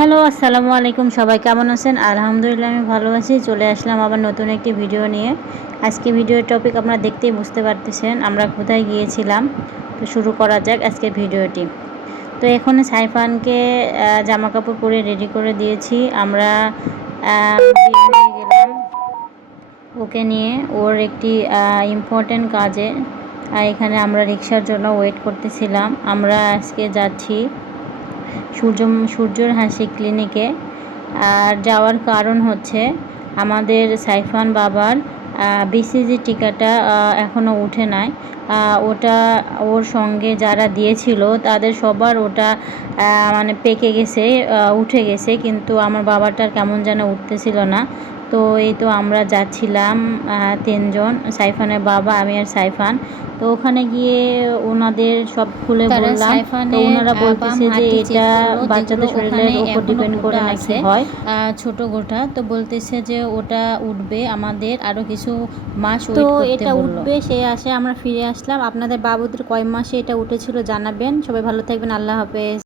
Hello, আসসালামু আলাইকুম। সবাই কেমন আছেন? আলহামদুলিল্লাহ আমি ভালো আছি। চলে আসলাম আবার নতুন একটি ভিডিও নিয়ে। আজকে ভিডিওর টপিক আপনারা দেখতেই বুঝতে পারতেছেন আমরা কোথায় গিয়েছিলাম। তো শুরু করা যাক আজকের ভিডিওটি। তো এখন সাইফানকে জামা কাপড় পরে রেডি করে দিয়েছি। আমরা বের হয়ে গেলাম ওকে নিয়ে ওর একটি ইম্পর্ট্যান্ট কাজে। এখানে আমরা রিক্সার জন্য ওয়েট করতেছিলাম। আমরা আজকে যাচ্ছি সূর্যর হাসি ক্লিনিকে। আর যাওয়ার কারণ হচ্ছে আমাদের সাইফান বাবার বিসিজি টিকাটা এখনও উঠে নাই। ওটা ওর সঙ্গে যারা দিয়েছিল তাদের সবার ওটা মানে পেকে গেছে, উঠে গেছে, কিন্তু আমার বাবাটার কেমন যেন উঠতেছিল না। তো এই তো আমরা যাচ্ছিলাম তিনজন, সাইফানের বাবা, আমি আর সাইফান। তো ওখানে গিয়ে ওনাদের সব খুলে বললাম। তো ওনারা বলতেছে যে এটা বাচ্চাদের শরীরের উপর ডিপেন্ড করে নাকি হয় ছোট গোটা। তো বলতেছে যে ওটা উঠবে, আমাদের আরও কিছু মাস ওয়েট করতে বলল। এটা উঠবে সেই আশায় আমরা ফিরে আসলাম। আপনাদের বাবুদের কয় মাসে এটা উঠেছিল জানাবেন। সবাই ভালো থাকবেন। আল্লাহ হাফেজ।